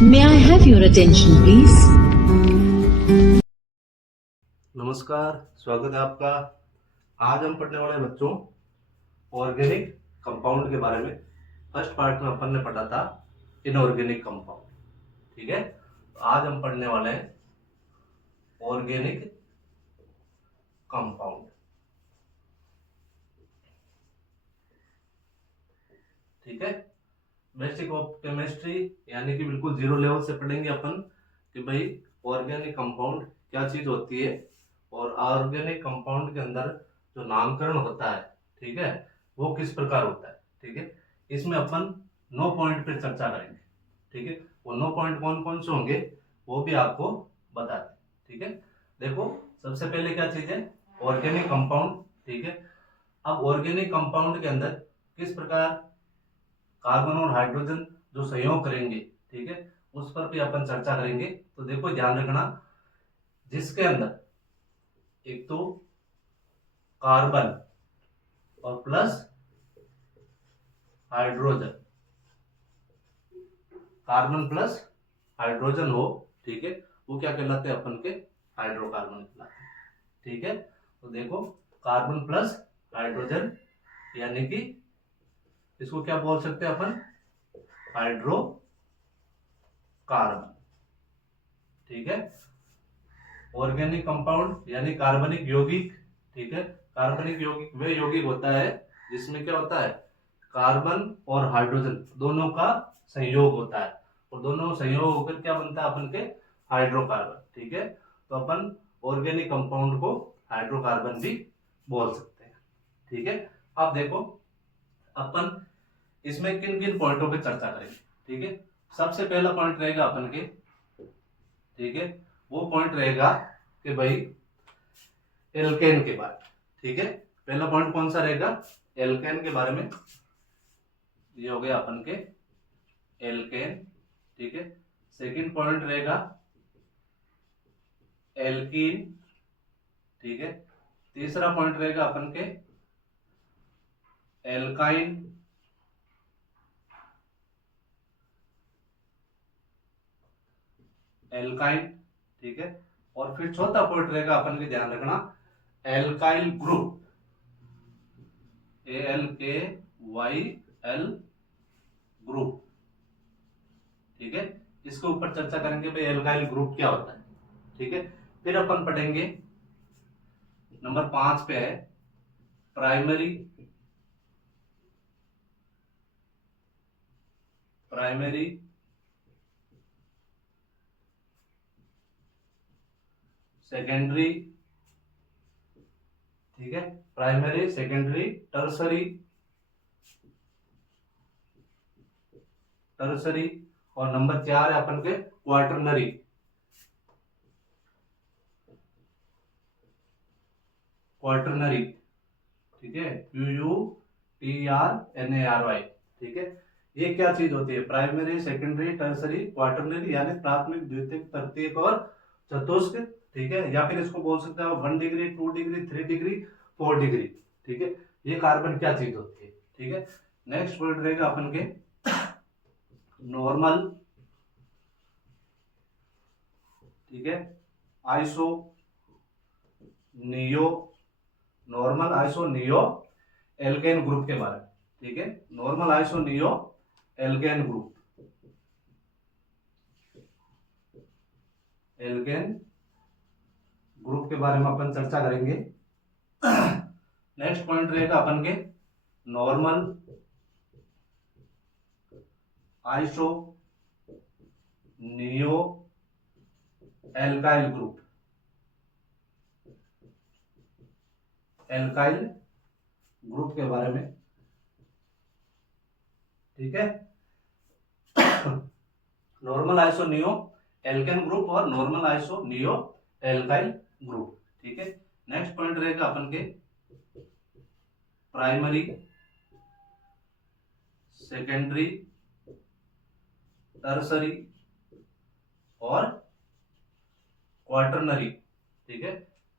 May I have your attention, please? नमस्कार, स्वागत है आपका। आज हम पढ़ने वाले बच्चों ऑर्गेनिक कंपाउंड के बारे में। फर्स्ट पार्ट में अपन ने पढ़ा था इनऑर्गेनिक कंपाउंड, ठीक है। तो आज हम पढ़ने वाले हैं ऑर्गेनिक कंपाउंड, ठीक है। बेसिक ऑफ केमिस्ट्री यानी कि बिल्कुल जीरो लेवल से पढ़ेंगे अपन कि भाई ऑर्गेनिक कंपाउंड क्या चीज होती है और ऑर्गेनिक कंपाउंड के अंदर जो नामकरण होता है, ठीक है, वो किस प्रकार होता है, ठीक है। इसमें अपन 9 पॉइंट पे चर्चा करेंगे, ठीक है। वो 9 पॉइंट कौन कौन से होंगे वो भी आपको बता दें, ठीक है। देखो, सबसे पहले क्या चीज है, ऑर्गेनिक कंपाउंड, ठीक है। अब ऑर्गेनिक कंपाउंड के अंदर किस प्रकार कार्बन और हाइड्रोजन जो संयोग करेंगे, ठीक है, उस पर भी अपन चर्चा करेंगे। तो देखो, ध्यान रखना, जिसके अंदर एक तो कार्बन और plus hydrogen, carbon plus hydrogen हो, ठीक है, वो क्या कहलाते हैं अपन के हाइड्रोकार्बन कहलाते हैं, ठीक है। तो देखो, कार्बन प्लस हाइड्रोजन यानी कि इसको क्या बोल सकते हैं अपन, हाइड्रोकार्बन, ठीक है। ऑर्गेनिक कंपाउंड यानी कार्बनिक यौगिक, ठीक है। कार्बनिक यौगिक वे यौगिक होता है जिसमें क्या होता है, कार्बन और हाइड्रोजन दोनों का संयोग होता है और दोनों संयोग होकर क्या बनता है अपन के हाइड्रोकार्बन, ठीक है। तो अपन ऑर्गेनिक कंपाउंड को हाइड्रोकार्बन भी बोल सकते हैं, ठीक है। अब देखो, अपन इसमें किन किन पॉइंटों पे चर्चा करेंगे, ठीक है। सबसे पहला पॉइंट रहेगा अपन के, ठीक है, वो पॉइंट रहेगा कि भाई एल्केन के बारे में, ठीक है। पहला पॉइंट कौन सा रहेगा, एल्केन के बारे में। ये हो गया अपन के एल्केन, ठीक है। सेकंड पॉइंट रहेगा एल्कीन, ठीक है। तीसरा पॉइंट रहेगा अपन के एल्काइन, एल्काइन, ठीक है। और फिर चौथा पॉइंट रहेगा अपन के, ध्यान रखना, एल्काइल ग्रुप, ALKYL ग्रुप, ठीक है। इसके ऊपर चर्चा करेंगे भाई एल्काइल ग्रुप क्या होता है, ठीक है। फिर अपन पढ़ेंगे नंबर 5 पे है प्राइमरी, प्राइमरी सेकेंडरी, ठीक है, प्राइमरी सेकेंडरी टर्सरी, टर्सरी। और नंबर 4 है अपन के क्वार्टरनरी, क्वार्टरनरी, ठीक है, QUTRNARY, ठीक है। ये क्या चीज होती है, प्राइमरी सेकेंडरी टर्सरी क्वार्टरनरी, यानी प्राथमिक द्वितीयक तृतीयक और चतुष्क, ठीक है। या फिर इसको बोल सकते हैं 1 डिग्री 2 डिग्री 3 डिग्री 4 डिग्री, ठीक है। ये कार्बन क्या चीज होती है, ठीक है। नेक्स्ट वर्ड रहेगा अपन के नॉर्मल, ठीक है, iso neo, normal iso neo alkane group के बारे में, ठीक है। Normal iso neo alkane group, alkane group के बारे में अपन चर्चा करेंगे। नेक्स्ट पॉइंट रहेगा अपन के normal iso neo alkyl group, alkyl group के बारे में, ठीक है। Normal iso neo alkane group और normal iso neo alkyl group, ठीक है। नेक्स्ट पॉइंट रहेगा अपन के प्राइमरी सेकेंडरी टर्सरी और क्वार्टरनरी, ठीक है।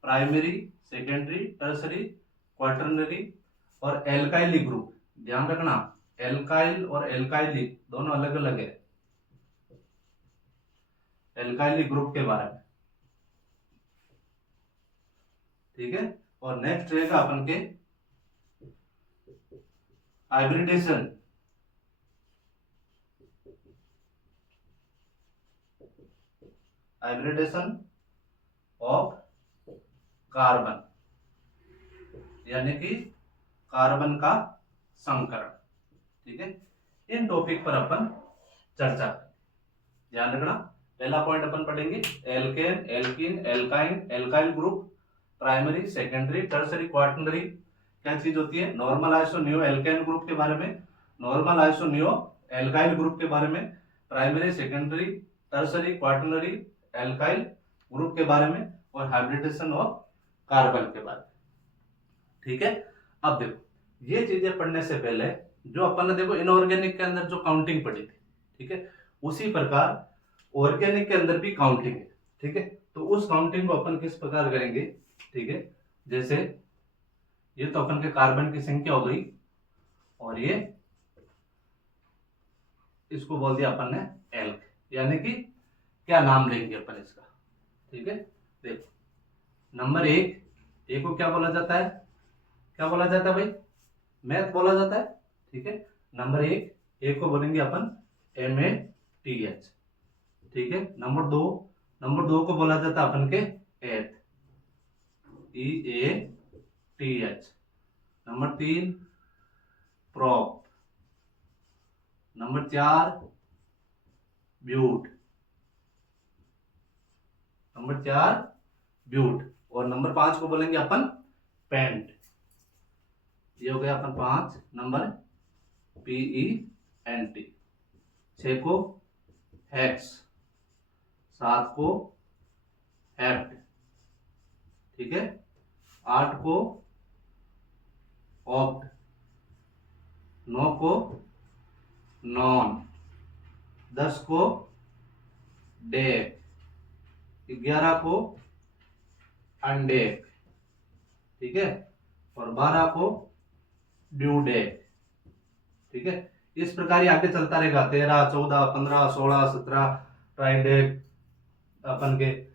प्राइमरी सेकेंडरी टर्सरी क्वार्टरनरी और एल्काइली ग्रुप, ध्यान रखना, एल्काइल और एल्काइली दोनों अलग अलग है, एल्काइल ग्रुप के बारे में, ठीक है। और नेक्स्ट रहेगा अपन के हाइब्रिडेशन, हाइब्रिडेशन ऑफ कार्बन, यानी कि कार्बन का संकरण, ठीक है। इन टॉपिक पर अपन चर्चा करेंगे। ध्यान रखना, पहला पॉइंट अपन पढ़ेंगे alkane, alkene, alkyne, alkyl group, primary, secondary, tertiary, quaternary. क्या चीज होती है? नॉर्मल आइसोनियो एल्केन ग्रुप के बारे में, नॉर्मल आइसोनियो एल्काइल ग्रुप के बारे में, primary, secondary, tertiary, quaternary alkyl group के बारे में, और हाइब्रिडेशन ऑफ कार्बन के बारे में, ठीक है। अब देखो, ये चीजें पढ़ने से पहले जो अपन ने देखो इनऑर्गेनिक के अंदर जो काउंटिंग पढ़ी थी, ठीक है, उसी प्रकार ऑर्गेनिक के अंदर भी काउंटिंग है, ठीक है। तो उस काउंटिंग को अपन किस प्रकार करेंगे, ठीक है। जैसे ये तो अपन के कार्बन की संख्या हो गई, और ये इसको बोल दिया अपन ने एल्क, यानी कि क्या नाम लेंगे अपन इसका, ठीक है। देखो, नंबर एक, ए को क्या बोला जाता है? क्या बोला जाता है भाई? मैथ बोला जाता है, ठीक है। नंबर एक, ए को बोलेंगे अपन MATH, ठीक है। नंबर दो को बोला जाता है अपन के एथ, EATH। नंबर तीन प्रोप, नंबर चार ब्यूट, नंबर चार ब्यूट, और नंबर पांच को बोलेंगे अपन पेंट। ये हो गया अपन पांच नंबर, PENT। छह को हेक्स, सात को हेप्ट, ठीक है। आठ को ऑक्ट, नौ को नॉन, 10 को डेक, 11 को अनडेक, ठीक है, और 12 को ड्यूडेक, ठीक है। इस प्रकार ये आगे चलता रहेगा, 13, 14, 15, 16, 17 ट्राइडेक, अपन के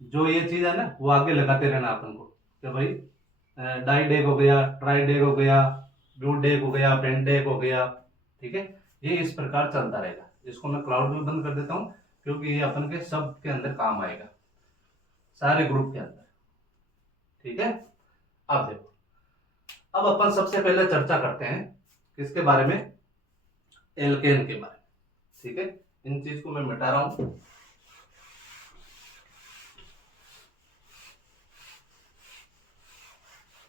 जो ये चीज है ना वो आगे लगाते रहना अपन को, कि भाई डाइडेक हो गया, ट्राइडेक हो गया, ड्यूडेक हो गया, पेंडेक हो गया, ठीक है। ये इस प्रकार चलता रहेगा। इसको मैं क्लाउड में बंद कर देता हूं, क्योंकि ये अपन के शब्द के अंदर काम आएगा, सारे ग्रुप के अंदर, ठीक है। अब देखो, अब अपन सबसे पहले चर्चा करते हैं किसके बारे में? एल्केन के बारे में, ठीक है। इन चीज को मैं मिटा रहा हूं।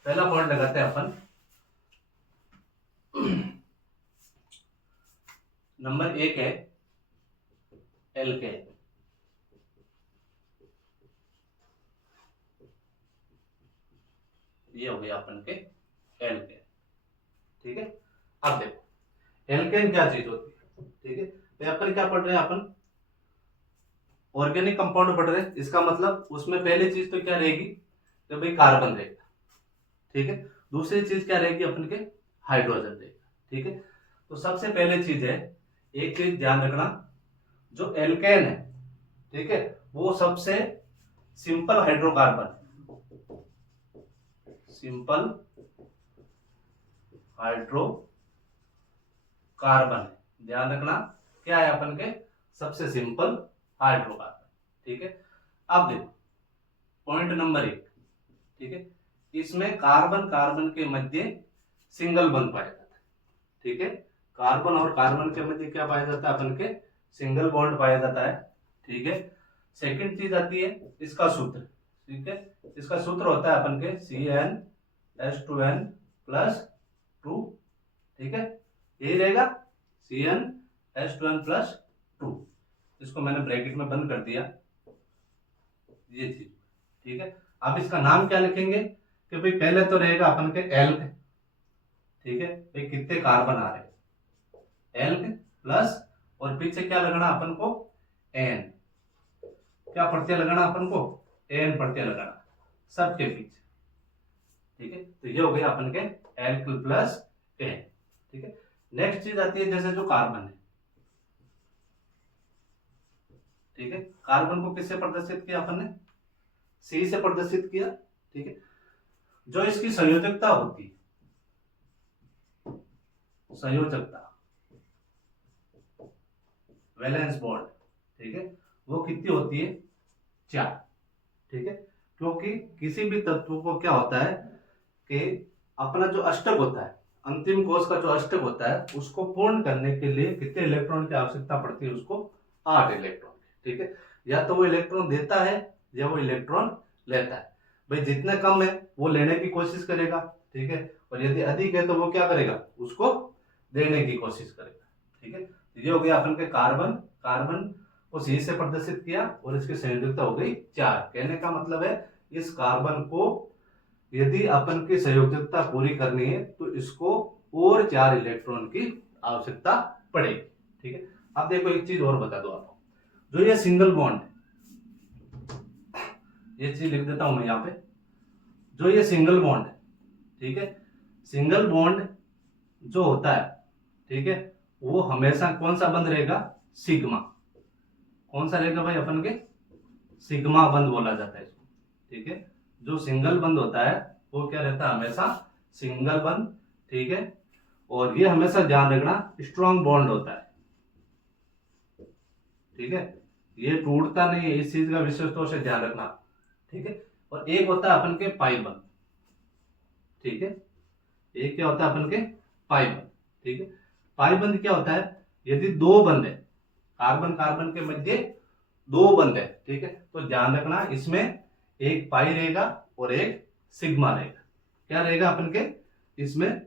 पहला पॉइंट लगाते हैं अपन, नंबर एक है एल्केन, ये हो गया अपन के एल्केन, ठीक है। अब देखो एल्केन क्या चीज होती है, ठीक है। तो अपन क्या पढ़ रहे हैं? अपन ऑर्गेनिक कंपाउंड पढ़ रहे हैं। इसका मतलब उसमें पहली चीज तो क्या रहेगी, तो भाई कार्बन रहेगा, ठीक है। दूसरी चीज क्या रहेगी अपन के? हाइड्रोजन रहेगा, ठीक है। तो सबसे पहले चीज है, एक चीज ध्यान रखना, जो एल्केन है, ठीक है, वो सबसे सिंपल हाइड्रोकार्बन, सिंपल हाइड्रोकार्बन है। ध्यान रखना, क्या है अपन के? सबसे सिंपल हाइड्रोकार्बन, ठीक है। अब देखो पॉइंट नंबर एक, ठीक है, इसमें कार्बन कार्बन के मध्य सिंगल बॉन्ड पाया जाता है, ठीक है। कार्बन और कार्बन के मध्य क्या पाया जाता है? अपन के सिंगल बॉन्ड पाया जाता है, ठीक है। सेकंड चीज आती है इसका सूत्र, ठीक है। इसका सूत्र होता है अपन के CnH2n+2, ठीक है। यही रहेगा CnH2n+2। इसको मैंने ब्रैकेट में बंद कर दिया, ये चीज, ठीक है। अब इसका नाम क्या लिखेंगे? कि भाई पहले तो रहेगा अपन के एल्क, ठीक है। भाई कितने कार्बन आ रहे हैं? एल्क प्लस, और पीछे क्या लगाना अपन को? एन। क्या प्रत्यय लगाना अपन को? एन प्रत्यय लगाना सबके पीछे, ठीक है। तो ये हो गया अपन के एल्क प्लस एन, ठीक है। नेक्स्ट चीज आती है, जैसे जो कार्बन है, ठीक है। कार्बन को किससे प्रदर्शित किया अपन ने, C से प्रदर्शित किया, ठीक है। जो इसकी संयोजकता होती है, संयोजकता वैलेंस बॉन्ड, ठीक है, वो कितनी होती है, 4, ठीक है। क्योंकि किसी भी तत्व को क्या होता है कि अपना जो अष्टक होता है, अंतिम कोश का जो अष्टक होता है, उसको पूर्ण करने के लिए कितने इलेक्ट्रॉन की आवश्यकता पड़ती है, उसको 8 इलेक्ट्रॉन, ठीक है। या तो वो इलेक्ट्रॉन देता है या वो इलेक्ट्रॉन लेता है। भाई जितने कम है वो लेने की कोशिश करेगा, ठीक है, और यदि अधिक है तो वो क्या करेगा, उसको देने की कोशिश करेगा, ठीक है। ये हो गया अपन के कार्बन, कार्बन को C से प्रदर्शित किया और इसकी संयोजकता हो गई 4। कहने का मतलब है इस कार्बन को यदि अपन की संयोजकता पूरी करनी है तो इसको और 4 इलेक्ट्रॉन की आवश्यकता पड़ेगी, ठीक है। अब देखो एक चीज और बता दो आपको, जो ये सिंगल बॉन्ड, ये चीज लिख देता हूं मैं यहाँ पे, जो ये सिंगल बॉन्ड है, ठीक है, सिंगल बॉन्ड जो होता है, ठीक है, वो हमेशा कौन सा बंद रहेगा, सिग्मा। कौन सा रहेगा भाई, अपन के सिग्मा बंद बोला जाता है इसको, ठीक है। जो सिंगल बंद होता है वो क्या रहता है, हमेशा सिंगल बंद, ठीक है। और ये हमेशा ध्यान रखना स्ट्रॉन्ग बॉन्ड होता है, ठीक है, ये टूटता नहीं है, इस चीज का विशेष तौर से ध्यान रखना, ठीक है। और एक होता है अपन के पाई बंद, ठीक है, एक क्या होता है अपन के पाई बंद, ठीक है। पाई बंद क्या होता है, यदि दो बंद है, कार्बन कार्बन के मध्य दो बंद है, ठीक है, तो ध्यान रखना इसमें एक पाई रहेगा और एक सिग्मा रहेगा। क्या रहेगा अपन के इसमें,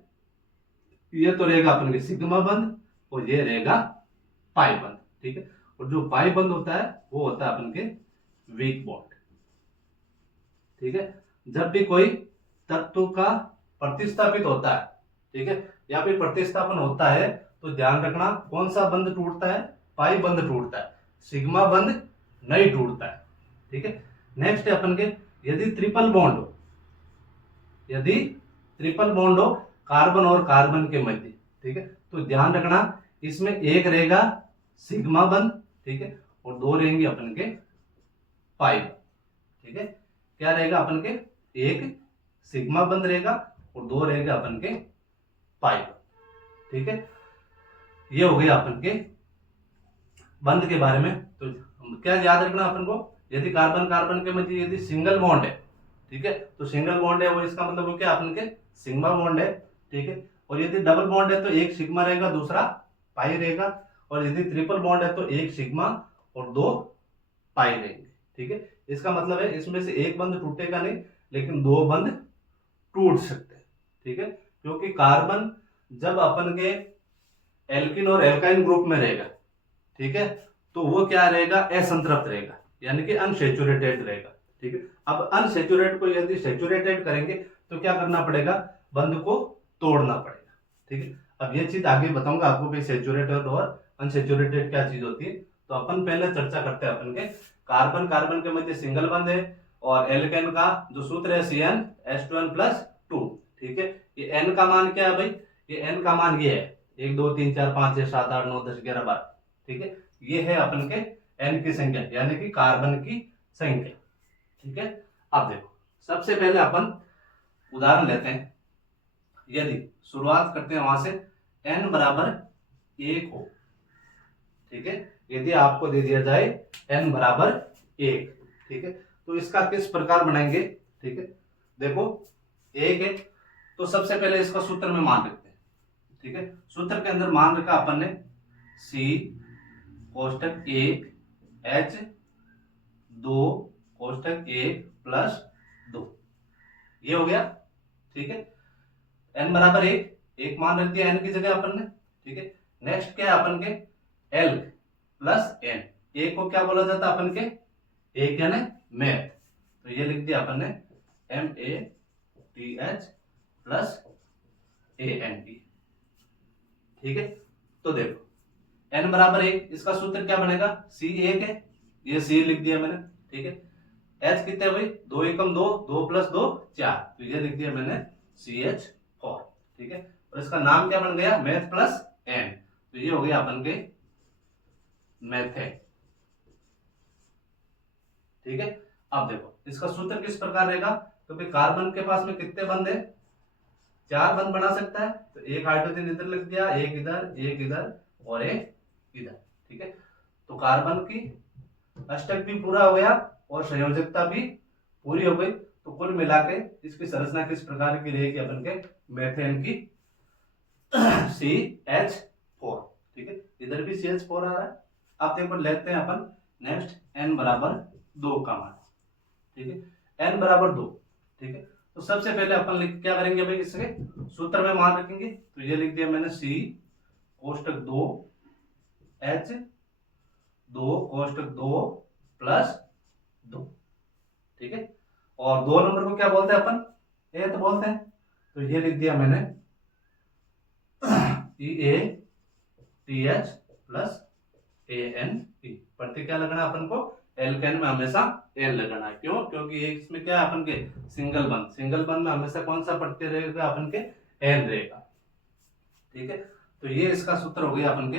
ये तो रहेगा अपन के सिग्मा बंद और ये रहेगा पाई बंद, ठीक है। और जो पाई बंद होता है वो होता है अपन के वीक बॉन्ड, ठीक है। जब भी कोई तत्व का प्रतिस्थापित होता है, ठीक है, या फिर प्रतिस्थापन होता है तो ध्यान रखना कौन सा बंद टूटता है, पाई बंद टूटता है, सिग्मा बंद नहीं टूटता है, ठीक है। नेक्स्ट है अपन के, यदि ट्रिपल बॉन्ड हो, यदि ट्रिपल बॉन्ड हो कार्बन और कार्बन के मध्य, ठीक है, तो ध्यान रखना इसमें एक रहेगा सिग्मा बंद, ठीक है, और दो रहेंगे अपन के पाई बंद, ठीक है। क्या रहेगा अपन के, एक सिग्मा बंद रहेगा और दो रहेगा अपन के पाई बंद, ठीक है। ये हो गया अपन के बंद के बारे में। तो क्या याद रखना अपन को, यदि कार्बन कार्बन के मध्य यदि सिंगल बॉन्ड है, ठीक है, तो सिंगल बॉन्ड है वो, इसका मतलब वो क्या अपन के सिग्मा बॉन्ड है, ठीक है। और यदि डबल बॉन्ड है तो एक सिग्मा रहेगा दूसरा पाई रहेगा, और यदि ट्रिपल बॉन्ड है तो एक सिग्मा और दो पाई रहेंगे, ठीक है। इसका मतलब है इसमें से एक बंद टूटेगा नहीं लेकिन दो बंद टूट सकते हैं, ठीक है। क्योंकि कार्बन जब अपन के एल्किन और एल्काइन ग्रुप में रहेगा, ठीक है, तो वो क्या रहेगा, असंतृप्त रहेगा, यानी कि अनसेचुरेटेड रहेगा, ठीक है। अब अनसेचुरेटेड को यदि सेचुरेटेड करेंगे तो क्या करना पड़ेगा, बंद को तोड़ना पड़ेगा, ठीक है। अब ये चीज आगे बताऊंगा आपको कि सेचुरेटेड और अनसेचुरेटेड क्या चीज होती है। तो अपन पहले चर्चा करते हैं अपन के कार्बन कार्बन के मध्य सिंगल बंद है और एल्केन का जो सूत्र है CnH2n+2, ठीक है। ये n का मान क्या है भाई, ये n का मान ये है 1 2 3 4 5 6 7 8 9 10 11 12, ठीक है। ये है अपन के n की संख्या यानी कि कार्बन की संख्या, ठीक है। अब देखो सबसे पहले अपन उदाहरण लेते हैं, यदि शुरुआत करते हैं वहां से n बराबर 1 हो, ठीक है, यदि आपको दे दिया जाए n बराबर 1, ठीक है, तो इसका किस प्रकार बनाएंगे, ठीक है। देखो 1 है तो सबसे पहले इसका सूत्र में मान रखते हैं, ठीक है। सूत्र के अंदर मान रखा अपन ने C कोष्टक 1 H 2 कोष्टक 1 प्लस 2, ये हो गया, ठीक है। n बराबर 1 मान रख दिया n की जगह अपन ने, ठीक है। नेक्स्ट क्या है अपन के L प्लस n, एक को क्या बोला जाता है अपन के, एक यानी मैथ, तो ये लिख दिया अपन ने MATH प्लस AND, ठीक है। तो देखो n बराबर 1, इसका सूत्र क्या बनेगा, C 1 है, ये C लिख दिया मैंने, ठीक है। H कितने है भाई, 2 एकम 2, 2 प्लस 2 4, तो ये लिख दिया मैंने CH4, ठीक है। और इसका नाम क्या बन गया, मैथ प्लस n, तो ये हो गया अपन के मेथेन, ठीक है। अब देखो इसका सूत्र किस प्रकार रहेगा, क्योंकि कार्बन के पास में कितने बंद है, 4 बंद बना सकता है, तो एक हाइड्रोजन इधर लिख दिया, एक इधर और एक इधर, ठीक है। तो कार्बन की अष्टक भी पूरा हो गया और संयोजकता भी पूरी हो गई। तो कुल मिला के इसकी संरचना किस प्रकार की रहेगी अपन के मेथेन की CH4, ठीक है। इधर भी CH4 आ रहा है। अब देखो लेते हैं अपन नेक्स्ट n बराबर 2 का मान, ठीक है। n बराबर 2, ठीक है। तो सबसे पहले अपन क्या करेंगे भाई, इसके सूत्र में मान रखेंगे। तो ये लिख दिया मैंने C कोष्टक 2 H 2 कोष्टक 2 प्लस 2, ठीक है। और 2 नंबर को क्या बोलते हैं अपन, ए तो बोलते हैं। तो ये लिख दिया मैंने EATH प्लस ANE। प्रति क्या लगना अपन को, एल्केन में हमेशा एन लगाना है। क्यों, क्योंकि इसमें क्या है अपन के सिंगल बंद में हमेशा कौन सा प्रत्यय रहेगा, अपन के एन रहेगा, ठीक है। तो ये इसका सूत्र हो गया अपन के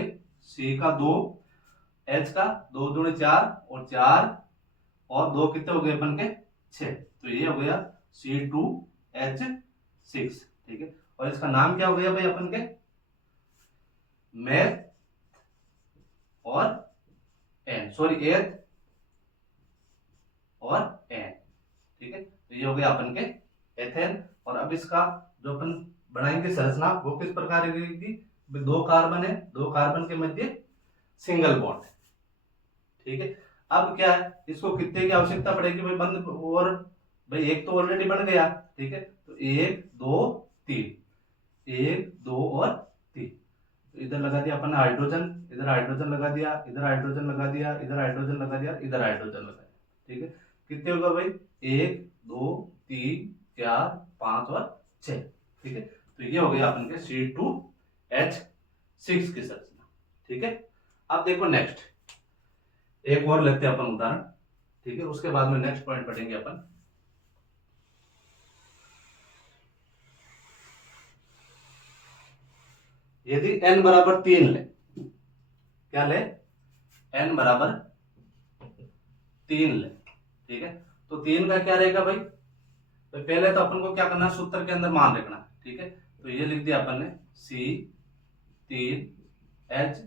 C का 2, H का 2 दूनी 4 और 4 और 2 कितने हो गए अपन के 6। तो ये हो गया C2H6, ठीक है। और इसका नाम क्या हो गया भाई अपन के मैथ और एन, सॉरी एथ और एन, ठीक है। तो ये हो गया अपन के एथेन। और अब इसका जो अपन बनाएंगे संरचना वो किस प्रकार की रहेगी, 2 कार्बन है, 2 कार्बन के मध्य सिंगल बॉन्ड है, ठीक है। अब क्या है, इसको कितने की आवश्यकता पड़ेगी भाई बंद, और भाई एक तो ऑलरेडी बन गया, ठीक है। तो 1 2 3, 1 2 और 3। तो इधर लगा दिया अपन हाइड्रोजन, इधर हाइड्रोजन लगा दिया, इधर हाइड्रोजन लगा दिया, इधर हाइड्रोजन लगा दिया, इधर हाइड्रोजन लगा दिया, ठीक है। कितने होगा भाई, 1 2 3 4 5 और 6, ठीक है। तो ये हो गया अपन के C2H6 की संरचना, ठीक है। अब देखो नेक्स्ट एक और लेते हैं अपन उदाहरण, ठीक है। उसके बाद में नेक्स्ट पॉइंट पढ़ेंगे अपन। यदि n बराबर 3 ले, क्या ले, n बराबर 3 ले, ठीक है। तो 3 का क्या रहेगा भाई, तो पहले तो अपन को क्या करना है, सूत्र के अंदर मान रखना, ठीक है। तो ये लिख दिया अपन ने C3H,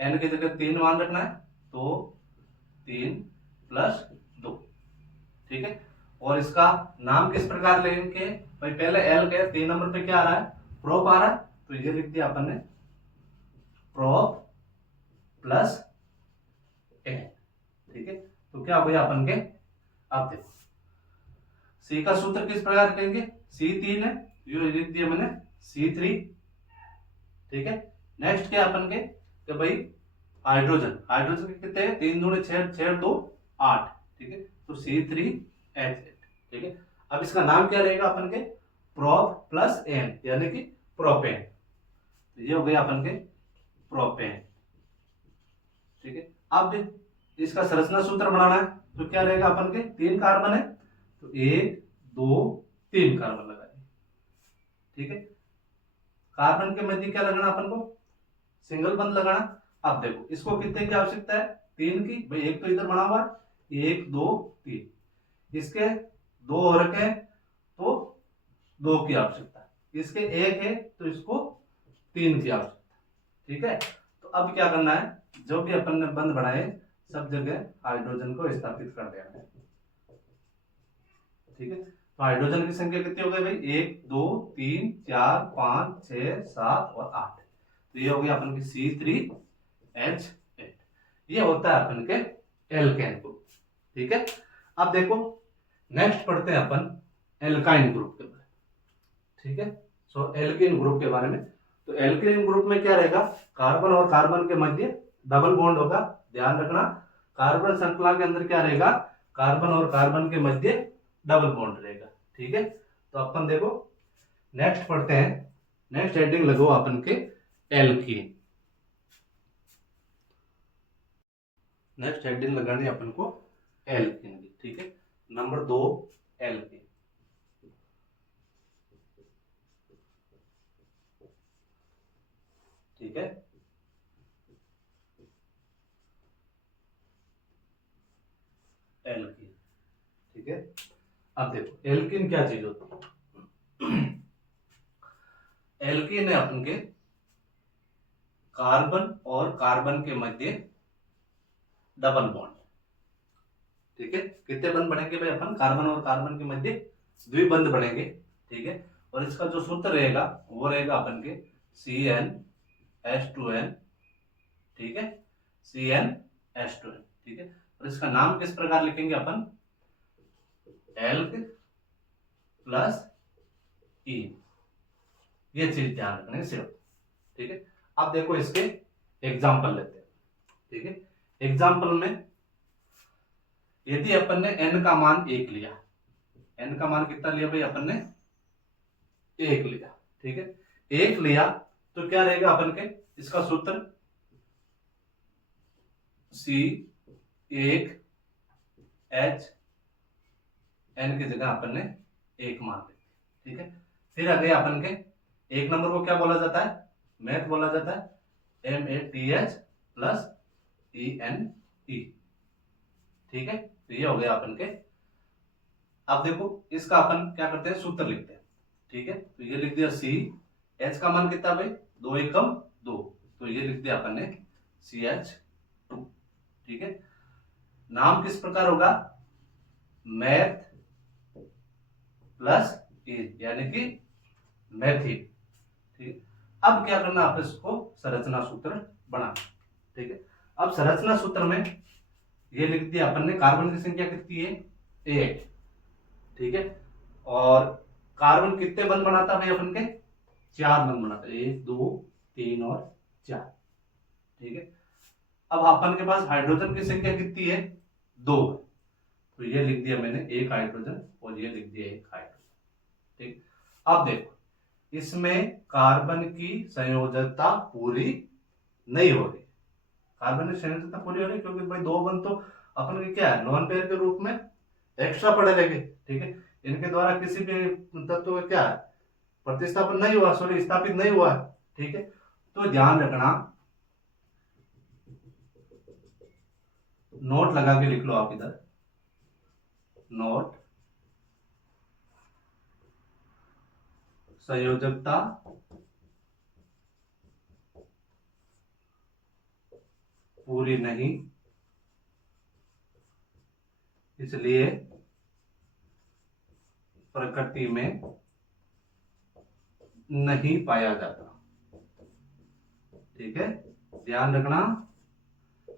n की जगह 3 मान रखना है, तो 3 प्लस 2, ठीक है। और इसका नाम किस प्रकार लेंगे भाई, पहले L के 3 नंबर पे क्या आ रहा है, प्रोप आ रहा है। तो ये लिख दिया अपन ने प्रोप प्लस एन, ठीक है। तो क्या हो गया अपन के, अब देखो C का सूत्र किस प्रकार करेंगे, C3 है, ये लिख दिया मैंने C3, ठीक है। नेक्स्ट क्या अपन के, तो भाई हाइड्रोजन के कितने हैं, 3 दूनी 6 6 2 8, ठीक है। तो C3H8, ठीक है। अब इसका नाम क्या रहेगा अपन के, प्रोप प्लस एन, यानी कि प्रोपेन। तो ये हो गया अपन के प्रोपेन, ठीक है। अब इसका संरचना सूत्र बनाना है, तो क्या रहेगा अपन के, 3 कार्बन है, तो 1 2 3 कार्बन लगा दिए, ठीक है। कार्बन के मध्य क्या लगाना अपन को, सिंगल बंद लगाना। अब देखो इसको कितने की आवश्यकता है, 3 की, भाई एक तो इधर बना हुआ है 1 2 3, इसके 2 हो रखे हैं तो 2 की आवश्यकता है, इसके 1 है तो इसको 3 की आवश्यकता, ठीक है। तो अब क्या करना है, जो भी अपन ने बंद बनाए सब जगह हाइड्रोजन को स्थापित कर देना है, ठीक है। तो हाइड्रोजन की संख्या कितनी हो गई भाई, 1 2 3 4 5 6 7 और 8। तो ये हो गया अपन की C3H8, ये होता है अपन के एल्केन ग्रुप, ठीक है। अब देखो नेक्स्ट पढ़ते हैं अपन एल्काइन ग्रुप के बारे में, ठीक है। सो एल्कीन ग्रुप के बारे में, तो एल्कीन ग्रुप में क्या रहेगा, कार्बन और कार्बन के मध्य डबल बॉन्ड होगा, ध्यान रखना। कार्बन श्रृंखला के अंदर क्या रहेगा, कार्बन और कार्बन के मध्य डबल बॉन्ड रहेगा, ठीक है। तो अपन देखो नेक्स्ट पढ़ते हैं, नेक्स्ट हेडिंग लगो अपन के एल्कीन, नेक्स्ट हेडिंग लगानी है अपन को एल्कीन की, ठीक है। नंबर 2 एल्कीन, ठीक है। एल्कीन अब देखो एल्किन क्या चीज होती है। एल्किन है अपन के कार्बन और कार्बन के मध्य डबल बॉन्ड। ठीक है, कितने बंध बनेंगे भाई अपन, कार्बन और कार्बन के मध्य द्विबंध बनेंगे। ठीक है, और इसका जो सूत्र रहेगा वो रहेगा अपन के CnH2n। ठीक है, CnH2n। ठीक है, और इसका नाम किस प्रकार लिखेंगे अपन, एल्क प्लस ई। ये चीज ध्यान रखना है सिर्फ। ठीक है, अब देखो इसके एग्जाम्पल लेते हैं। ठीक है, एग्जाम्पल में यदि अपन ने n का मान 1 लिया, n का मान कितना लिया भाई अपन ने, 1 लिया। ठीक है, 1 लिया तो क्या रहेगा अपन के, इसका सूत्र C1H, n की जगह अपन ने 1 मान लिया। ठीक है, फिर आ गया अपन के, एक नंबर को क्या बोला जाता है, मैथ बोला जाता है MATH प्लस ENE। ठीक है, तो ये हो गया अपन के। अब देखो इसका अपन क्या करते हैं, सूत्र लिखते हैं। ठीक है, तो ये लिख दिया C, H का मान कितना भाई, 2 एकम 2, तो ये लिख दिया अपन ने CH2। ठीक है, नाम किस प्रकार होगा, मैथ प्लस ईन, यानी कि मैथिन। ठीक, अब क्या करना, आप इसको संरचना सूत्र बना। ठीक है, अब संरचना सूत्र में ये लिख दिया अपन ने, कार्बन की संख्या कितनी है, 8। ठीक है, और कार्बन कितने बंध बनाता है भाई अपन के, 4 बंध बनाता है, 1 2 3 और 4। ठीक है, अब अपन के पास हाइड्रोजन की संख्या कितनी है, 2, तो ये लिख दिया मैंने 1 हाइड्रोजन और ये लिख दिया 1 हाइड्रोजन। ठीक, अब देखो इसमें कार्बन की संयोजकता पूरी नहीं हो रही, कार्बन की संयोजकता पूरी हो रही क्योंकि भाई 2 बंध तो अपन के क्या है, लोन पेयर के रूप में एक्स्ट्रा पड़े रहेंगे। ठीक है, इनके द्वारा किसी भी तत्व का क्या है, प्रतिस्थापन नहीं हुआ, सॉरी स्थापित नहीं हुआ। ठीक है, तो ध्यान रखना, नोट लगा के लिख लो आप इधर, नोट संयोजकता पूरी नहीं, इसलिए प्रकृति में नहीं पाया जाता। ठीक है, ध्यान रखना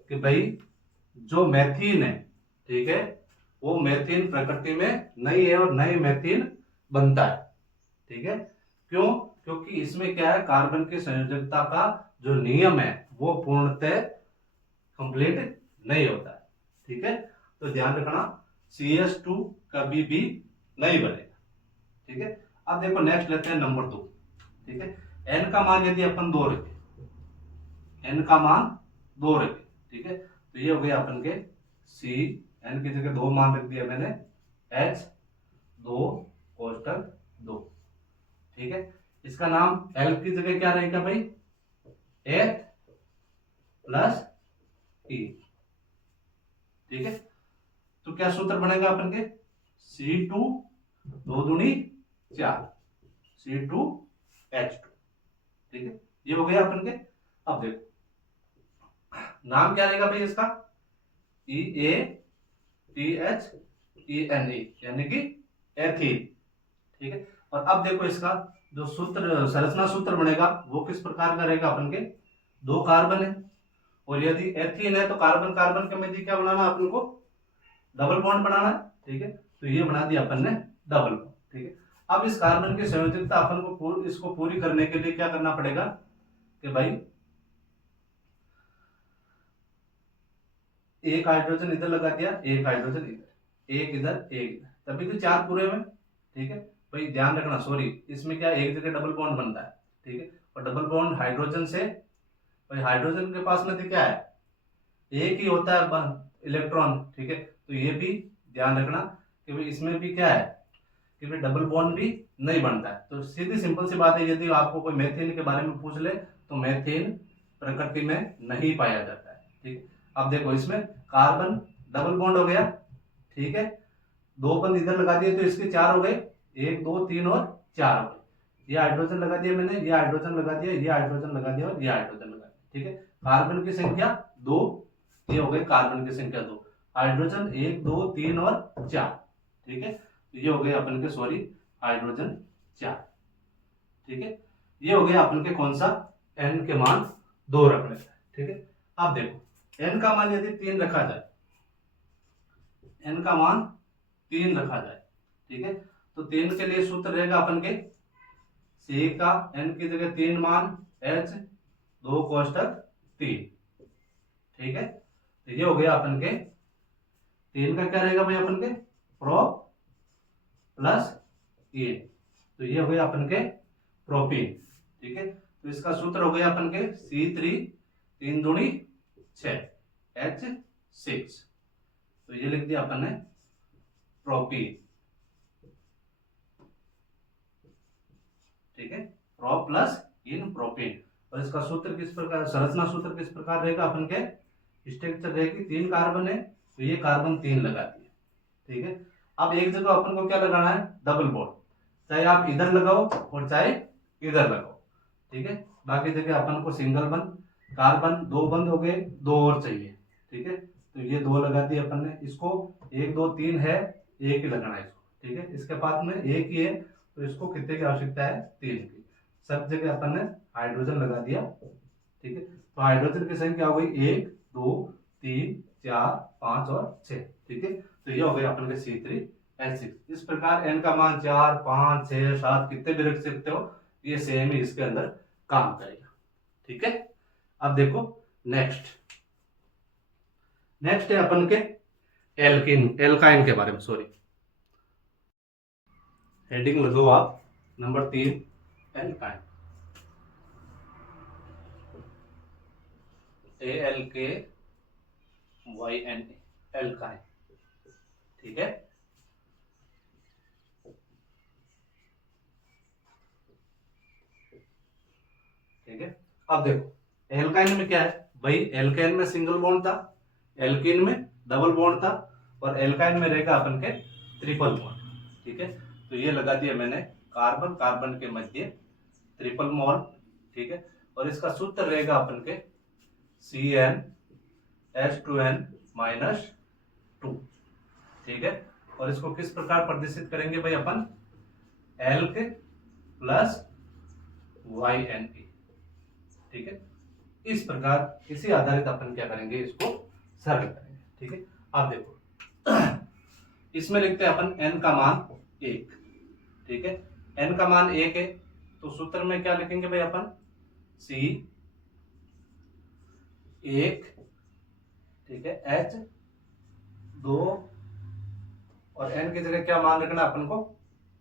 कि भाई जो मैथीन है, ठीक है, वो मैथीन प्रकृति में नहीं है और नई मैथीन बनता है। ठीक है, क्यों, क्योंकि इसमें क्या है, कार्बन की संयोजकता का जो नियम है वो पूर्णतः कंप्लीट नहीं होता है। ठीक है, तो ध्यान रखना CH2 कभी भी नहीं बनेगा। ठीक है, अब देखो नेक्स्ट लेते हैं नंबर 2। ठीक है, n का मान यदि अपन 2 रखें, n का मान 2 रखें, ठीक है, तो ये हो गया अपन के C, n की जगह 2 मान रख दिया मैंने, H 2 कोष्टक 2। ठीक है, इसका नाम L की जगह क्या रहेगा भाई, H प्लस E। ठीक है, तो क्या सूत्र बनेगा अपन के, C2 2 दूनी 4, C2H2। ठीक है, ये हो गया अपन के। अब देखो नाम क्या रहेगा भाई इसका, EATHENE, यानी कि एथीन। ठीक है, और अब देखो इसका जो सूत्र, संरचना सूत्र बनेगा वो किस प्रकार का रहेगा, अपन के 2 कार्बन है और यदि एथीन है तो कार्बन कार्बन के मध्य क्या बनाना अपन को, डबल बॉन्ड बनाना है। ठीक है, तो ये बना दिया अपन ने डबल बॉन्ड। ठीक है, अब इस कार्बन की संयोजकता अपन को इसको पूरी करने के लिए क्या करना पड़ेगा कि भाई एक हाइड्रोजन इधर लगा दिया, एक हाइड्रोजन इधर, एक इधर एक इधर, तभी तो 4 पूरे हुए। ठीक है, भाई ध्यान रखना, सॉरी इसमें क्या एक जगह डबल बॉन्ड बनता है। ठीक है, और डबल बॉन्ड हाइड्रोजन से, भाई हाइड्रोजन के पास में तो क्या है, एक ही होता है इलेक्ट्रॉन। ठीक है, तो ये भी ध्यान रखना कि भाई इसमें भी क्या है कि भाई डबल बॉन्ड भी नहीं बनता है। तो सीधी सिंपल सी बात है, यदि आपको कोई मेथेन के बारे में पूछ ले तो मेथेन प्रकृति में नहीं पाया जाता है। ठीक, अब देखो इसमें कार्बन डबल बॉन्ड हो गया, ठीक है, दो बंद इधर लगा दिए तो इसके 4 हो गए, 1 2 3 और 4 हो गए। ये हाइड्रोजन लगा दिया मैंने, ये हाइड्रोजन लगा दिया, ये हाइड्रोजन लगा दिया और ये हाइड्रोजन लगा दिया। ठीक है, कार्बन की संख्या 2, ये हो गई कार्बन की संख्या 2, हाइड्रोजन 1 2 3 और 4। ठीक है, ये हो गए अपन के सॉरी हाइड्रोजन 4। ठीक है, ये हो गया अपन के कौन सा, n के मान 2 रखने का। ठीक है, अब देखो n का मान यदि 3 रखा जाए, n का मान 3 रखा जाए, ठीक है, तो 3 के लिए सूत्र रहेगा अपन के C का n की जगह 3 मान H 2 कोष्टक 3। ठीक है, तो ये हो गया अपन के 3 का क्या रहेगा भाई अपन के प्रो प्लस ए, तो ये हो गया अपन के प्रोपीन। ठीक है, तो इसका सूत्र हो गया अपन के C3 3 दूनी 6 H6, तो ये लिख दिया अपन ने प्रोपीन। ठीक है, प्रो प्लस इन प्रोपीन। और इसका सूत्र किस प्रकार, संरचना सूत्र किस प्रकार रहेगा अपन के, स्ट्रक्चर रहेगी 3 कार्बन है तो ये कार्बन 3 लगा दिए। ठीक है, अब एक जगह अपन को क्या लगाना है, डबल बॉन्ड, चाहे आप इधर लगाओ और चाहे इधर लगाओ। ठीक है, बाकी जगह अपन को सिंगल बंद, कार्बन 2 बंद हो गए, 2 और चाहिए। ठीक है, तो ये 2 लगा दिए अपन ने, इसको 1 2 3 है, एक ही लगाना है इसको। ठीक है, इसके पास में एक ही है तो इसको कितने की आवश्यकता है, 3 की। सब जगह अपन ने हाइड्रोजन लगा दिया। ठीक है, तो हाइड्रोजन की संख्या हो गई 1 2 3 4 5 और 6। ठीक है, तो ये हो गया अपन के C3H6। इस प्रकार n का मान 4 5 6 7 कितने भी रख सकते हो, ये सेम ही इसके अंदर काम करेगा। ठीक है, अब देखो नेक्स्ट है अपन के एल्काइन के बारे में, सॉरी हेडिंग लगाओ आप नंबर 3 एल्काइन, ALKYN एल्काइन। ठीक है, ठीक है, अब देखो एल्काइन में क्या है भाई, एल्काइन में सिंगल बॉन्ड था, एल्कीन में डबल बॉन्ड था और एल्काइन में रहेगा अपन के ट्रिपल बॉन्ड। ठीक है, तो ये लगा दिया मैंने कार्बन कार्बन के मध्य ट्रिपल बॉन्ड। ठीक है, और इसका सूत्र रहेगा अपन के CnH2n-2। ठीक है, और इसको किस प्रकार प्रदर्शित करेंगे भाई अपन, एल्क प्लस YNE। ठीक है, इस प्रकार इसी आधारित अपन क्या करेंगे, इसको सरल करेंगे। ठीक है, अब देखो इसमें लिखते हैं अपन n का मान 1। ठीक है, n का मान 1 है तो सूत्र में क्या लिखेंगे भाई अपन, C1। ठीक है, H2 और n की जगह क्या मान रखना है अपन को,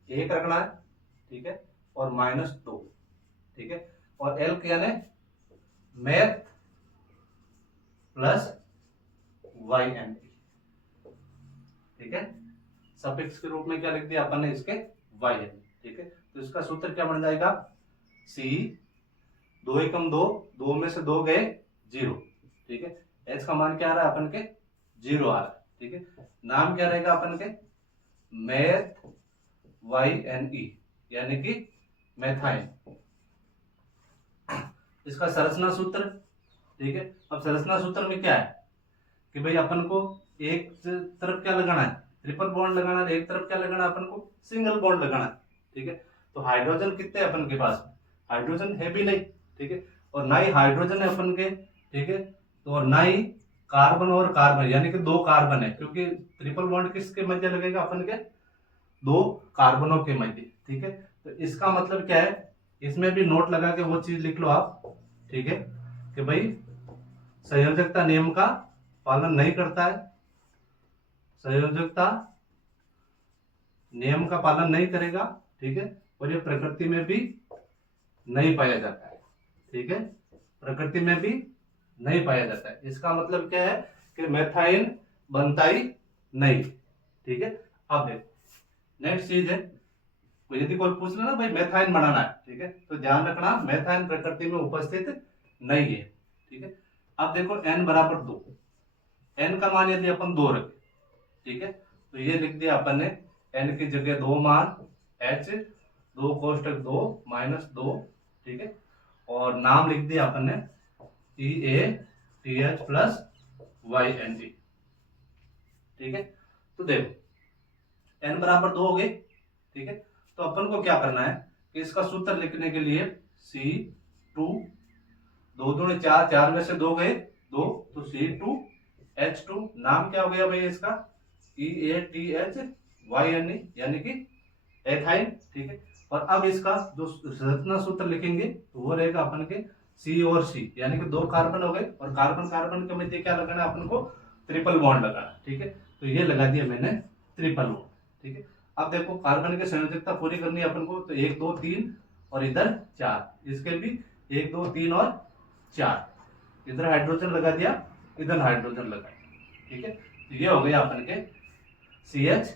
1 रखना है। ठीक है, और -2। ठीक है, और L यानी मैथ प्लस YNE। ठीक है, सफिक्स के रूप में क्या लिख दिया अपन ने इसके YNE। ठीक है, तो इसका सूत्र क्या बन जाएगा, C 2 एकम 2, 2 में से 2 गए 0। ठीक है, H का मान क्या आ रहा है अपन के 0 आ रहा है। ठीक है, नाम क्या रहेगा अपन के मैथ YNE यानी कि मैथाइन। इसका संरचना सूत्र, ठीक है, अब संरचना सूत्र में क्या है कि भाई अपन को एक तरफ क्या लगाना है, ट्रिपल बॉन्ड लगाना है, एक तरफ क्या लगाना है अपन को, सिंगल बॉन्ड लगाना है। ठीक है, तो हाइड्रोजन कितने अपन के पास में, हाइड्रोजन है भी नहीं। ठीक है, और ना ही हाइड्रोजन है अपन के। ठीक है, तो और ना ही कार्बन और कार्बन यानी कि 2 कार्बन है, क्योंकि ट्रिपल बॉन्ड किसके मध्य लगेगा अपन के, 2 कार्बनों के मध्य। ठीक है, तो इसका मतलब क्या है, इसमें भी नोट लगा के वो चीज लिख लो आप। ठीक है, कि भाई संयोजकता नियम का पालन नहीं करता है, संयोजकता नियम का पालन नहीं करेगा। ठीक है, और ये प्रकृति में भी नहीं पाया जाता है। ठीक है, प्रकृति में भी नहीं पाया जाता है, इसका मतलब क्या है कि मेथाइन बनता ही नहीं। ठीक है, अब देखो नेक्स्ट चीज है, यदि कोई पूछ ले ना भाई मेथाइन बनाना है, ठीक है, तो ध्यान रखना मेथाइन प्रकृति में उपस्थित नहीं है। ठीक है, अब देखो n बराबर 2, n का मान यदि अपन 2 रखें, ठीक है, तो ये लिख दिया अपन ने n की जगह 2 मान h 2 कोष्टक 2 माइनस 2, ठीक है, और नाम लिख दिया अपन ने EATH प्लस YND, ठीक है। तो देखो n बराबर 2 हो गए, ठीक है। तो अपन को क्या करना है कि इसका सूत्र लिखने के लिए C2 2 दूनी 4, 4 में से 2 गए 2, तो C2H2 नाम क्या हो गया भाई इसका EATHYNE यानी कि एथाइन, ठीक है। और अब इसका जो संरचना सूत्र लिखेंगे तो वो रहेगा अपन के C और C यानी कि 2 कार्बन हो गए, और कार्बन कार्बन के मध्य क्या लगाना है अपन को ट्रिपल बॉन्ड लगाना, ठीक है। तो ये लगा दिया मैंने ट्रिपल बॉन्ड, ठीक है। अब देखो कार्बन की संयोजकता पूरी करनी है अपन को, तो 1 2 3 और इधर 4, इसके भी 1 2 3 और 4, इधर हाइड्रोजन लगा दिया, इधर हाइड्रोजन लगा दिया, ठीक है। तो ये हो गया अपन के CH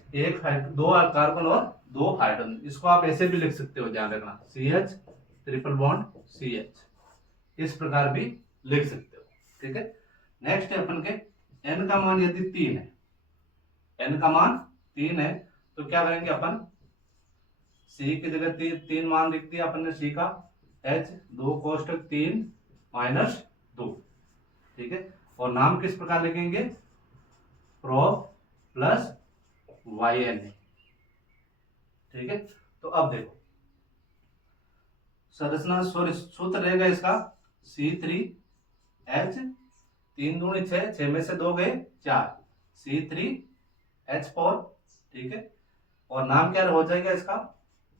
2 कार्बन और 2 हाइड्रोजन। इसको आप ऐसे भी लिख सकते हो, ध्यान रखना CH ट्रिपल बॉन्ड CH, इस प्रकार भी लिख सकते हो, ठीक है। नेक्स्ट है अपन के n का मान यदि 3 है, n का मान 3 है तो क्या करेंगे अपन C की जगह 3 मान लिख दिया अपन ने C का, H 2 कोष्टक 3 माइनस 2, ठीक है, और नाम किस प्रकार लिखेंगे प्रोप प्लस YNA, ठीक है। तो अब देखो संरचना सूत्र रहेगा इसका C3H 3 दूनी 6, 6 में से 2 गए 4, C3H4, ठीक है, और नाम क्या हो जाएगा इसका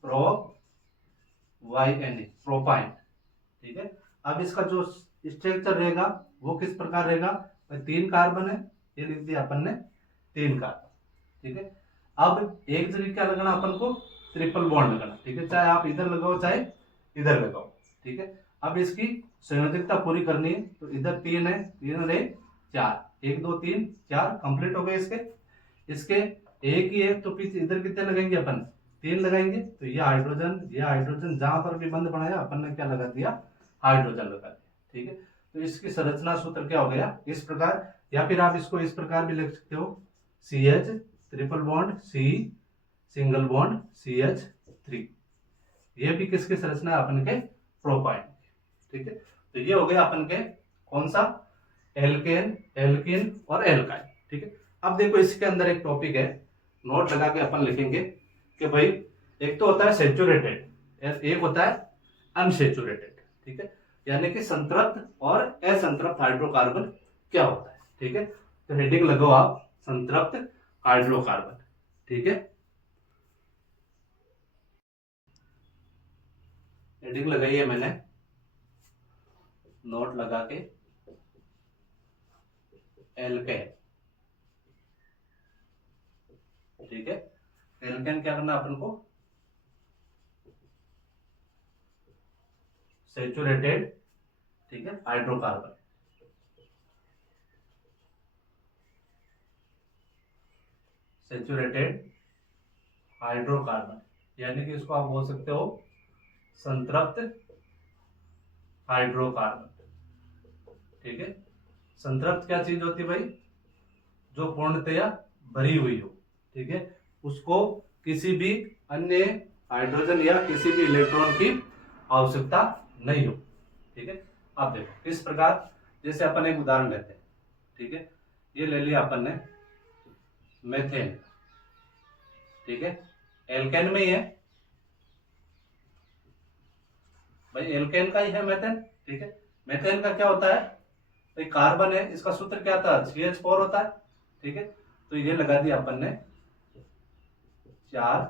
प्रोप YNA प्रोपाइन, ठीक है। अब इसका जो स्ट्रक्चर रहेगा वो किस प्रकार रहेगा, 3 कार्बन है, ये लिख दिया अपन ने 3 कार्बन, ठीक है। अब एक जगह क्या लगाना अपन को ट्रिपल बॉन्ड लगाना, ठीक है, चाहे आप इधर लगाओ चाहे इधर लगाओ, ठीक है। अब इसकी संयोजकता पूरी करनी है, तो इधर 3 है, 3 और 1 4, 1 2 3 4 कंप्लीट हो गए इसके एक ही है, तो फिर इधर कितने लगेंगे अपन 3 लगाएंगे, तो ये हाइड्रोजन जहां पर भी बंद बनाया अपन ने क्या लगा दिया हाइड्रोजन लगा दिया, ठीक है। तो इसकी संरचना सूत्र क्या हो गया इस प्रकार, या फिर आप इसको इस प्रकार भी लिख सकते हो CH triple bond C single bond CH3, ये भी किसकी संरचना है अपन के प्रोपाइन, ठीक है। तो ये हो गया अपन के कौन सा एल्केन एल्किन और एल्काइन, ठीक है। अब देखो इसके अंदर एक टॉपिक है, नोट लगा के अपन लिखेंगे कि भाई एक तो होता है सेचुरेटेड, एक होता है अनसेचुरेटेड, ठीक है, यानी कि संतृप्त और असंतृप्त हाइड्रोकार्बन क्या होता है, ठीक है। तो हेडिंग लगाओ आप संतृप्त हाइड्रोकार्बन, ठीक है, हेडिंग लगाई है मैंने नोट लगा के एल्केन, ठीक है। एल्केन क्या करना अपन को सेचुरेटेड, ठीक है, हाइड्रोकार्बन, सेचुरेटेड हाइड्रोकार्बन, यानी कि इसको आप बोल सकते हो संतृप्त हाइड्रोकार्बन, ठीक है। संतृप्त क्या चीज होती है भाई, जो पूर्णतया भरी हुई हो, ठीक है, उसको किसी भी अन्य हाइड्रोजन या किसी भी इलेक्ट्रॉन की आवश्यकता नहीं हो, ठीक है। अब देखो इस प्रकार, जैसे अपन एक उदाहरण लेते हैं, ठीक है, ये ले लिया अपन ने मेथेन, ठीक है, एल्केन में ही है भाई, एल्केन का ही है मेथेन, ठीक है। मेथेन का क्या होता है भाई, कार्बन है, इसका सूत्र क्या था CH4 होता है, ठीक है। तो ये लगा दिया अपन ने 4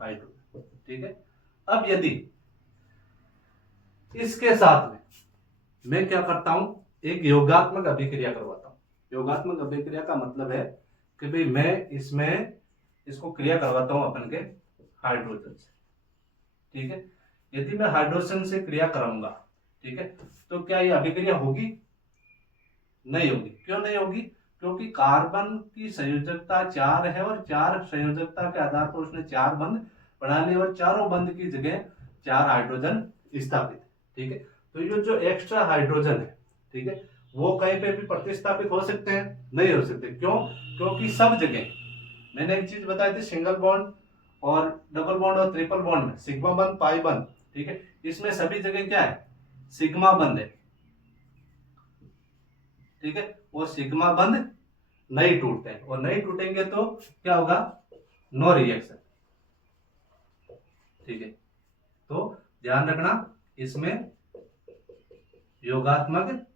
हाइड्रोजन, ठीक है। अब यदि इसके साथ में मैं क्या करता हूं, एक योगात्मक अभिक्रिया करवाता हूं। योगात्मक अभिक्रिया का मतलब है कि भाई मैं इसमें इसको क्रिया करवाता हूं अपन के हाइड्रोजन से, ठीक है। यदि मैं हाइड्रोजन से क्रिया कराऊंगा, ठीक है, तो क्या ये अभिक्रिया होगी, नहीं होगी। क्यों नहीं होगी, क्योंकि कार्बन की संयोजकता 4 है और 4 संयोजकता के आधार पर उसने 4 बंध बना लिए और चारों बंध की जगह 4 हाइड्रोजन स्थापित, ठीक है। तो ये जो एक्स्ट्रा हाइड्रोजन है, ठीक है, वो कहीं पे भी प्रतिस्थापित हो सकते हैं, नहीं हो सकते। क्यों, क्योंकि सब जगह मैंने एक चीज बताई थी, सिंगल बॉन्ड और डबल बॉन्ड और ट्रिपल बॉन्ड में सिग्मा बंद पाई बंद, ठीक है, इसमें सभी जगह क्या है, सिग्मा बंद है, ठीक है, वो सिग्मा बंद नहीं टूटते हैं, और नहीं टूटेंगे तो क्या होगा, नो रिएक्शन, ठीक है। तो ध्यान रखना, इसमें योगात्मक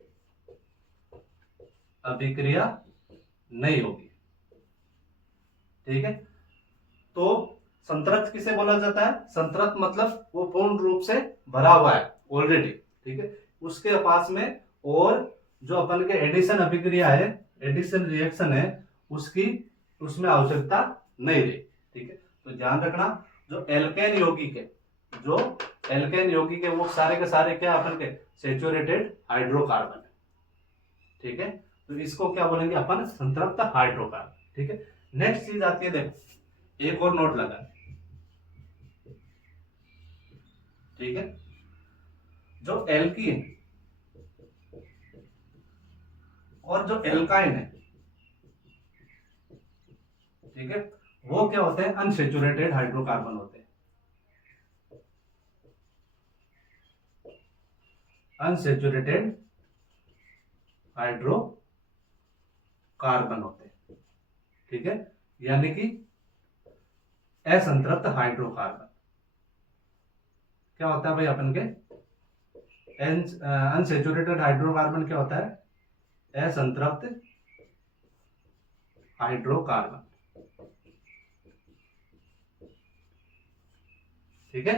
अभिक्रिया नहीं होगी, ठीक है। तो संतृप्त किसे बोला जाता है, संतृप्त मतलब वो पूर्ण रूप से भरा हुआ है ऑलरेडी, ठीक है, उसके पास में और जो अपन के एडिशन अभिक्रिया है, एडिशन रिएक्शन है, उसकी उसमें आवश्यकता नहीं रही, ठीक है। तो ध्यान रखना, जो एल्केन यौगिक है, जो एल्केन यौगिक है वो सारे के सारे क्या अपन के सैचुरेटेड हाइड्रोकार्बन है, ठीक है। तो इसको क्या बोलेंगे अपन, संतृप्त हाइड्रोकार्बन, ठीक है। नेक्स्ट चीज आती है, देखो एक और नोट लगा, ठीक है, जो एल्कीन और जो एल्काइन है, ठीक है, वो क्या होते हैं, अनसैचुरेटेड हाइड्रोकार्बन होते हैं, अनसैचुरेटेड हाइड्रोकार्बन होते हैं, ठीक है, यानी कि असंतृप्त हाइड्रोकार्बन क्या होता है भाई, अपन के अनसैचुरेटेड हाइड्रोकार्बन क्या होता है, असंतृप्त हाइड्रोकार्बन, ठीक है।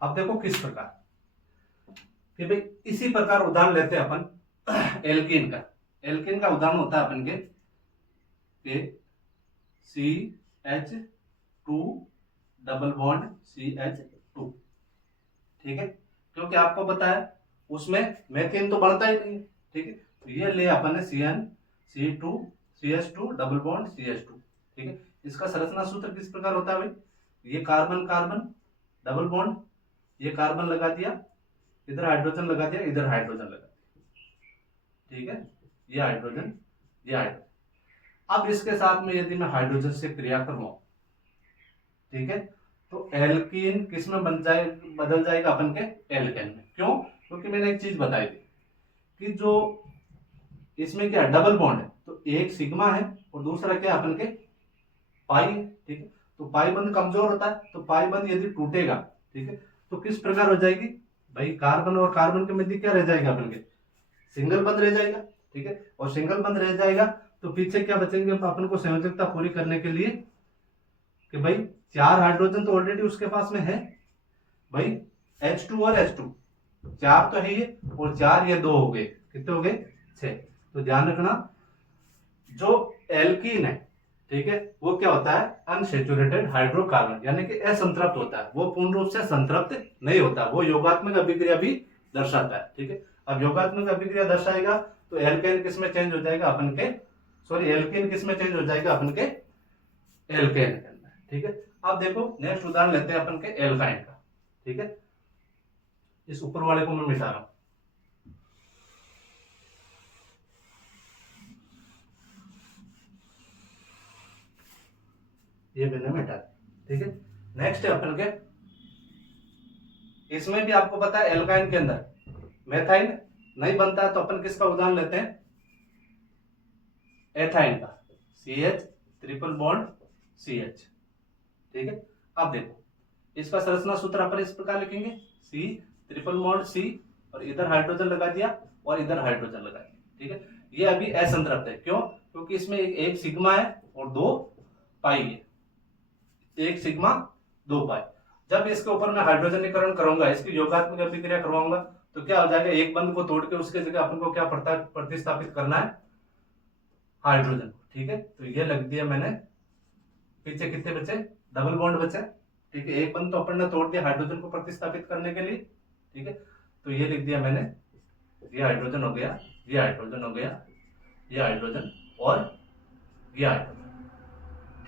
अब देखो किस प्रकार, कि भाई इसी प्रकार उदाहरण लेते हैं अपन एल्कीन का, एल्कीन का उदाहरण होता है अपन के CH2 डबल बॉन्ड CH2, ठीक है, क्योंकि आपको पता है उसमें मेथेन तो बनता ही नहीं, ठीक है, तो ये ले अपन ने CH2 डबल बॉन्ड CH2, ठीक है। इसका संरचना सूत्र किस प्रकार होता है भाई, ये कार्बन कार्बन डबल बॉन्ड, ये कार्बन लगा दिया, इधर हाइड्रोजन लगा दिया, इधर हाइड्रोजन लगा दिया, ठीक है, ये हाइड्रोजन, ये हाइड्रोजन। अब इसके साथ में यदि मैं हाइड्रोजन से क्रिया करूं, ठीक है, तो एल्कीन किस में बदल जाएगा, अपन के एल्केन में। क्यों, क्योंकि मैंने एक चीज बताई थी कि जो इसमें क्या डबल बॉन्ड है, तो एक सिग्मा है और दूसरा क्या अपन के पाई है, ठीक है, तो पाई बंध कमजोर होता है, तो पाई बंध यदि टूटेगा, ठीक है, तो किस प्रकार हो जाएगी भाई, कार्बन और कार्बन के मध्य क्या रह जाएगा, अपन के सिंगल बंध रह जाएगा, ठीक है, और सिंगल बंध रह जाएगा तो पीछे क्या बचेंगे अपन को संयोजकता पूरी करने के लिए, कि भाई 4 हाइड्रोजन तो ऑलरेडी उसके पास में है भाई, H2 और H2 4 तो है ये, और 4 ये 2 हो गए, कितने हो गए 6। तो ध्यान रखना, जो एल्कीन है, ठीक है, वो क्या होता है, अनसैचुरेटेड हाइड्रोकार्बन, यानी कि असंतृप्त होता है, वो पूर्ण रूप से संतृप्त नहीं होता, वो योगात्मक अभिक्रिया भी दर्शाता है, ठीक है। अब योगात्मक अभिक्रिया दर्शाएगा तो एल्केन किस में चेंज हो जाएगा, अपन के एल्केन किस में चेंज हो जाएगा, अपन के एल्केन के अंदर, ठीक है। अब देखो नेक्स्ट उदाहरण लेते हैं अपन के एल्काइन का, ठीक है, इस ऊपर वाले को मैं मिटा रहा हूं, ये मैंने मिटा, ठीक है। नेक्स्ट है अपन के, इसमें भी आपको पता है एल्काइन के अंदर मेथाइन नहीं बनता है, तो अपन किसका उदाहरण लेते हैं, एथाइन का, CH ट्रिपल बॉन्ड CH, ठीक है। अब देखो इसका संरचना सूत्र अपन इस प्रकार लिखेंगे, C ट्रिपल बॉन्ड C, और इधर हाइड्रोजन लगा दिया और इधर हाइड्रोजन लगा दिया, ठीक है। ये अभी असंतृप्त है, क्यों, क्योंकि इसमें एक सिग्मा है और 2 पाई है, एक सिग्मा 2 पाई। जब इसके ऊपर मैं हाइड्रोजनीकरण करूंगा, इसकी योगात्मक अभिक्रिया करवाऊंगा, तो क्या हो जाएगा, एक बंध को तोड़ के उसके जगह अपन को क्या प्रतिस्थापित करना है, हाइड्रोजन, ठीक है। तो ये लग दिया मैंने, पीछे कितने बचे, डबल बॉन्ड बचे, ठीक है, एक बंध तो अपन ने तोड़ दिया हाइड्रोजन को प्रतिस्थापित करने के लिए, ठीक है। तो ये लिख दिया मैंने, ये हाइड्रोजन हो गया, ये हाइड्रोजन हो गया, ये हाइड्रोजन और ये हाइड्रोजन,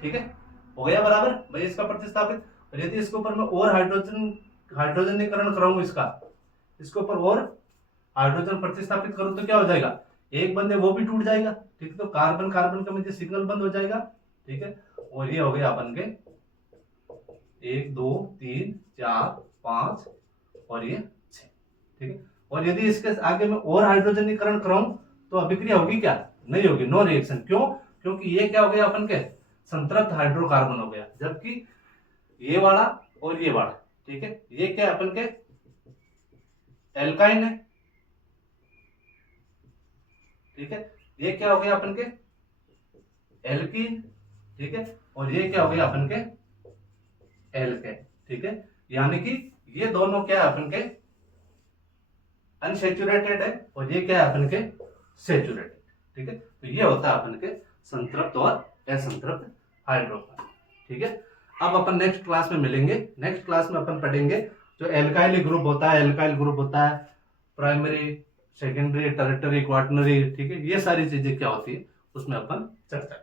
ठीक है, हो गया बराबर भाई इसका प्रतिस्थापित। और यदि इसके ऊपर मैं और हाइड्रोजनीकरण कराऊं, इसके ऊपर और हाइड्रोजन प्रतिस्थापित करूं, तो क्या हो जाएगा, एक बंद है वो भी टूट जाएगा, ठीक है, तो कार्बन कार्बन का मध्य सिग्नल बंद हो जाएगा, ठीक है। और ये हो गए अपन के 1 2 3 4 5 और ये 6, ठीक है। और यदि इसके आगे मैं और हाइड्रोजनीकरण कराऊं तो अभिक्रिया होगी क्या? नहीं होगी, नो रिएक्शन। क्यों? क्योंकि ये क्या हो गया अपन के संतृप्त हाइड्रोकार्बन हो गया, जबकि ये वाला और ये वाला, ठीक है, ये क्या है अपन के एल्काइन है, ठीक है। ये क्या हो गया अपन के एल्कीन, ठीक है। और ये क्या हो गया अपन के एल्केन, ठीक है। यानी कि ये दोनों क्या है अपन के अनसेचुरेटेड है और ये क्या है अपन के सेचुरेटेड, ठीक है। तो ये होता है अपन के संतृप्त और असंतृप्त हाइड्रोकार्बन, ठीक है। अब अपन नेक्स्ट क्लास में मिलेंगे। नेक्स्ट क्लास में अपन पढ़ेंगे जो एल्काइल ग्रुप होता है, एल्काइल ग्रुप होता है, प्राइमरी, सेकेंडरी, टर्टियरी, क्वाटरनरी, ठीक है। ये सारी चीजें क्या होती है उसमें अपन चर्चा